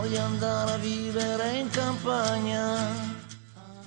voglio andare a vivere in campagna.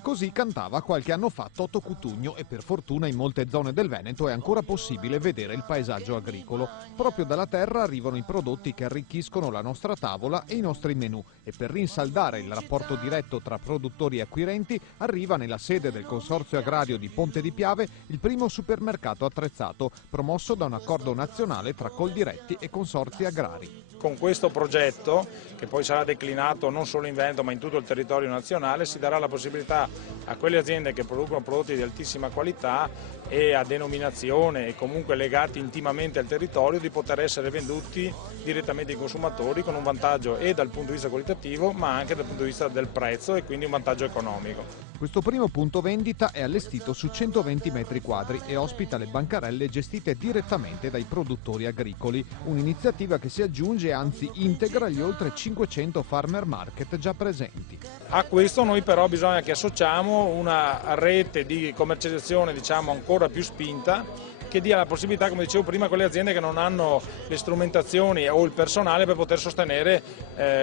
Così cantava qualche anno fa Toto Cutugno e per fortuna in molte zone del Veneto è ancora possibile vedere il paesaggio agricolo. Proprio dalla terra arrivano i prodotti che arricchiscono la nostra tavola e i nostri menù e per rinsaldare il rapporto diretto tra produttori e acquirenti arriva nella sede del Consorzio Agrario di Ponte di Piave il primo supermercato attrezzato, promosso da un accordo nazionale tra Coldiretti e consorzi agrari. Con questo progetto, che poi sarà declinato non solo in Veneto ma in tutto il territorio nazionale, si darà la possibilità a quelle aziende che producono prodotti di altissima qualità e a denominazione e comunque legati intimamente al territorio di poter essere venduti direttamente ai consumatori con un vantaggio e dal punto di vista qualitativo ma anche dal punto di vista del prezzo e quindi un vantaggio economico. Questo primo punto vendita è allestito su 120 metri quadri e ospita le bancarelle gestite direttamente dai produttori agricoli, un'iniziativa che si aggiunge e anzi integra gli oltre 500 farmer market già presenti. A questo noi però bisogna che associamo una rete di commercializzazione ancora più spinta che dia la possibilità, come dicevo prima, a quelle aziende che non hanno le strumentazioni o il personale per poter sostenere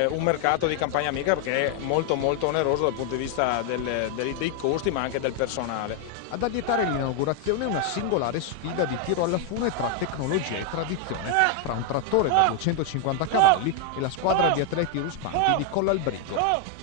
un mercato di campagna amica perché è molto oneroso dal punto di vista dei costi ma anche del personale. Ad allietare l'inaugurazione una singolare sfida di tiro alla fune tra tecnologia e tradizione, fra un trattore da 250 cavalli e la squadra di atleti ruspanti di Collalbrigo.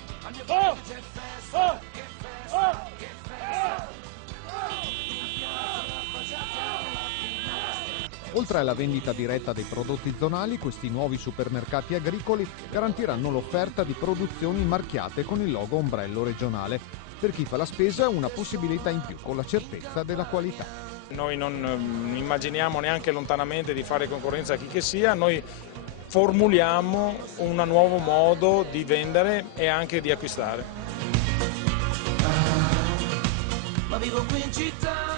Oltre alla vendita diretta dei prodotti zonali, questi nuovi supermercati agricoli garantiranno l'offerta di produzioni marchiate con il logo ombrello regionale. Per chi fa la spesa una possibilità in più con la certezza della qualità. Noi non immaginiamo neanche lontanamente di fare concorrenza a chi che sia, noi formuliamo un nuovo modo di vendere e anche di acquistare. Ma vivo qui in città.